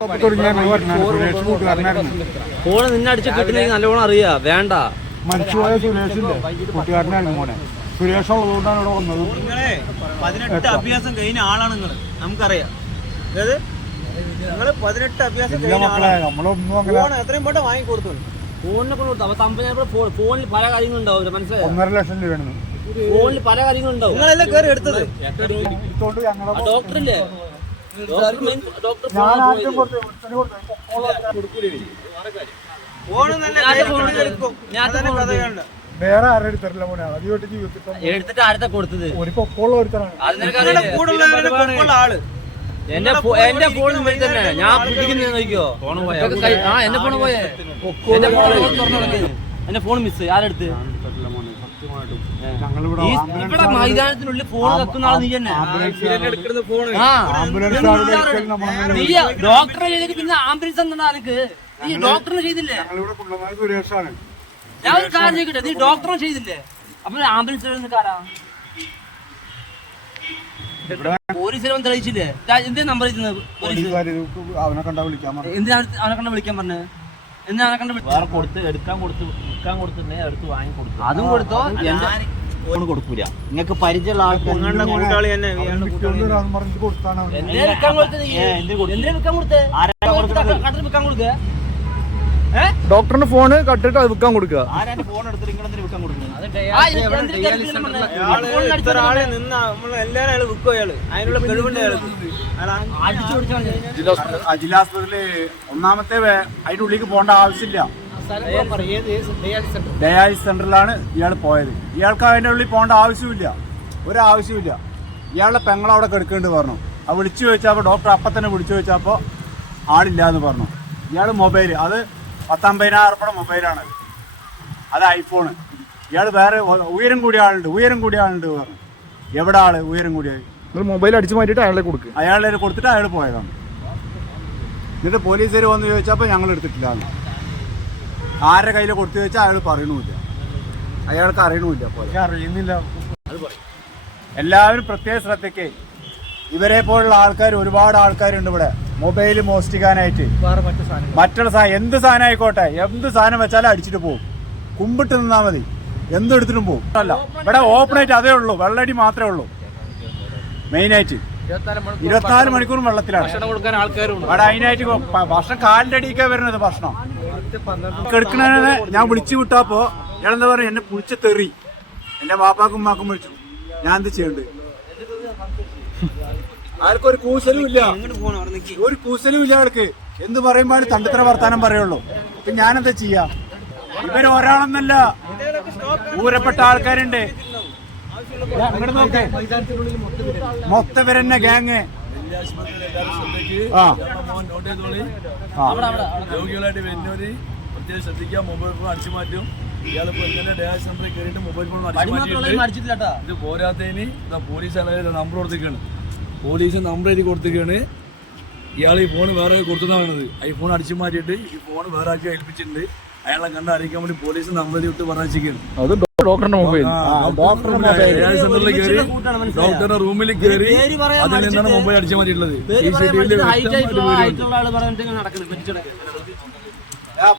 Phone നിന്നെ അടിച്ച് കിട്ടുന്നെങ്കിൽ നല്ലോണം അറിയാ വേണ്ട. മരിച്ചുപോയ സുരേഷിന്റെ കൂട്ടുകാരനായിരുന്നു മോനെ. സുരേഷ് ഉള്ളതുകൊണ്ടാണ് ഇവിടെ വന്നത്. നിങ്ങളെ 18 അഭ്യാസം കഴിഞ്ഞ ആളാണ് നിങ്ങൾ, നമുക്കറിയാം. അതായത് നിങ്ങള് 18 അഭ്യാസം കഴിഞ്ഞ ആളാണ്. ഫോൺ എത്രയും പോട്ടെ വാങ്ങിക്കൊടുത്തു. ഫോണിനെ കൊണ്ട് ഫോണിൽ പല കാര്യങ്ങളുണ്ടാവും, മനസ്സിലായോ? 1.5 ലക്ഷം രൂപയാണ് ഫോണിൽ പല കാര്യങ്ങളുണ്ടാവും. നിങ്ങളെല്ലാം കയറി എടുത്തത് ഡോക്ടറില്ലേ? വേറെ ആരും എടുത്തിട്ടില്ല മോനെ. ആദ്യമായിട്ട് ജീവിതത്തിൽ എടുത്തിട്ട് ആരത്തെ കൊടുത്തത്? ഒരു പൊക്കമുള്ള ഒരുത്തരാണ്. ആള് എന്റെ ഫോൺ വഴി തന്നെ ഞാൻ പിടിക്കുന്നത് നോക്കിയോ? ഫോൺ പോയ എന്റെ ഫോൺ പോയേ, എന്റെ ഫോൺ മിസ്. ആരെടുത്ത്? ഇവിടെ മൈതാനത്തിനുള്ളിൽ ഫോൺ വെക്കുന്ന ആള് നീ തന്നെ. ഡോക്ടറെ ചെയ്തിട്ട് പിന്നെ ആംബുലൻസ് എന്താ നിനക്ക്? നീ ഡോക്ടറിനെ ചെയ്തില്ലേ? ഞാൻ ഒരു കാര്യം ചോദിക്കട്ടെ, നീ ഡോക്ടറെ ചെയ്തില്ലേ? അപ്പൊ ആംബുലൻസ് കാരാ? പോലീസിനെ വന്ന് തെളിയിച്ചില്ലേ? എന്തേ നമ്പർ അവനെ കണ്ടാ വിളിക്കാൻ എന്തിനാ അവനെ കണ്ട വിളിക്കാൻ പറഞ്ഞത്? എന്തിനാ അവനെ കണ്ട വേറെ കൊടുത്ത് എടുക്കാൻ വിൽക്കാൻ കൊടുത്തിട്ടുണ്ടെങ്കിൽ എടുത്ത് വാങ്ങി കൊടുത്തു. അതും കൊടുത്തോ? ഫോൺ കൊടുക്കൂല. നിങ്ങൾക്ക് പരിചയമുള്ള ആൾക്ക് കൂട്ടാളി തന്നെ ഡോക്ടറിന്റെ ഫോണ് കട്ടിട്ട് അത് വിൽക്കാൻ കൊടുക്കുക. ആരാണ് ഫോൺ എടുത്തിട്ട് നിങ്ങളെന്തിനു വിൽക്കാൻ കൊടുക്കുന്നത്? എല്ലാരും വിൽക്കും. അയാള് അതിനുള്ള കഴിവുണ്ട്. ജില്ലാസ്പത്രിയില് ഒന്നാമത്തെ അതിന്റെ ഉള്ളിലേക്ക് പോകേണ്ട ആവശ്യമില്ല. ഡയാലിസിസ് സെന്ററിലാണ് ഇയാൾ പോയത്. ഇയാൾക്ക് അതിന്റെ ഉള്ളിൽ പോകേണ്ട ആവശ്യമില്ല, ഒരാവശ്യമില്ല. ഇയാളുടെ പെങ്ങളവിടെ കിടക്കേണ്ടി പറഞ്ഞു. അത് വിളിച്ചു ചോദിച്ചപ്പോൾ ഡോക്ടർ അപ്പം തന്നെ വിളിച്ചു ചോദിച്ചപ്പോൾ ആളില്ല എന്ന് പറഞ്ഞു. ഇയാൾ മൊബൈൽ, അത് 19,000 രൂപയുടെ മൊബൈലാണ്, അത് ഐഫോണ്. ഇയാൾ വേറെ ഉയരം കൂടിയ ആളുണ്ട് പറഞ്ഞു. എവിടെ ആള് ഉയരം കൂടിയത്? മൊബൈൽ അടിച്ചു മാറ്റിയിട്ട് അയാളെ കൊടുക്കുക. അയാളെ കൊടുത്തിട്ട് അയാൾ പോയതാണ്. എന്നിട്ട് പോലീസുകാർ വന്ന് ചോദിച്ചപ്പോൾ ഞങ്ങൾ എടുത്തിട്ടില്ല. ആരുടെ കയ്യിൽ കൊടുത്തു ചോദിച്ചാൽ അയാൾ പറയണമില്ല, അയാൾക്ക് അറിയണമില്ല. അറിയുന്നില്ല. എല്ലാവരും പ്രത്യേക ശ്രദ്ധയ്ക്ക്. ഇവരെ പോലുള്ള ആൾക്കാർ, ഒരുപാട് ആൾക്കാരുണ്ട് ഇവിടെ മൊബൈൽ മോഷ്ടിക്കാനായിട്ട്. മറ്റുള്ള സാധനം, എന്ത് സാധനം ആയിക്കോട്ടെ, എന്ത് സാധനം വെച്ചാലും അടിച്ചിട്ട് പോകും. കുമ്പിട്ട് നിന്നാൽ മതി, എന്തെടുത്തിട്ടും പോകും. അല്ല, ഇവിടെ ഓപ്പണായിട്ട് അതേ ഉള്ളൂ, വെള്ളടി മാത്രമേ ഉള്ളൂ. മെയിനായിട്ട് 24 മണിക്കൂറും വെള്ളത്തിലാണ്. അവിടെ അതിനായിട്ട് ഭക്ഷണം കാലിന്റെ അടിയൊക്കെ വരുന്നത്. ഭക്ഷണം കെടുക്കണേ ഞാൻ വിളിച്ചു വിട്ടപ്പോ ഇയാളെന്താ പറയാ, എന്നെ പുളിച്ച തെറി എന്റെ വാപ്പാക്കും ഉമ്മാക്കും വിളിച്ചു. ഞാൻ എന്ത് ചെയ്യണ്ട്? ആർക്കും ഒരു കൂസലും ഇല്ല, ആൾക്ക്. എന്ത് പറയുമ്പോൾ തണ്ടത്ര വർത്താനം പറയുള്ളൂ. ഇപ്പൊ ഞാനെന്താ ചെയ്യാ? ഇവര് ഒരാളെന്നല്ല, ഊരപ്പെട്ട ആൾക്കാരുണ്ട്. മൊത്തം ഇവരെന്നെ ഗ്യാങ്. രോഗികളായിട്ട് വരുന്നവര് പ്രത്യേകം ശ്രദ്ധിക്കുക. മൊബൈൽ ഫോൺ അടിച്ചു മാറ്റും. ഇയാളിപ്പോ ഇന്നലെ ഡയാലിസിസ് സെന്ററിൽ കയറിയിട്ട് മൊബൈൽ ഫോൺ അടിച്ചു മാറ്റിയിട്ട് ഇത് പോരാത്തതിന് പോലീസ് നമ്പർ കൊടുത്തിരിക്കുകയാണ്. പോലീസ് നമ്പർ എഴുതി കൊടുത്തിരിക്കുകയാണ്. ഇയാൾ ഈ ഫോൺ വേറെ കൊടുത്തുന്നാ വേണ്ടത്. ഐഫോൺ അടിച്ചു മാറ്റിയിട്ട് ഈ ഫോൺ വേറെ ആക്കി ഏൽപ്പിച്ചിട്ടുണ്ട്. അയാളെ കണ്ട് അറിയിക്കാൻ വേണ്ടി പോലീസ് നമ്പർ എഴുതി വിട്ട് പറഞ്ഞിരിക്കുകയാണ്. ഡോക്ടറിന്റെ മൊബൈൽ സെന്ററിൽ കയറി ഡോക്ടറുടെ റൂമിൽ കയറി അതിൽ നിന്നാണ് മൊബൈൽ അടിച്ചു മാറ്റിയിട്ടുള്ളത്.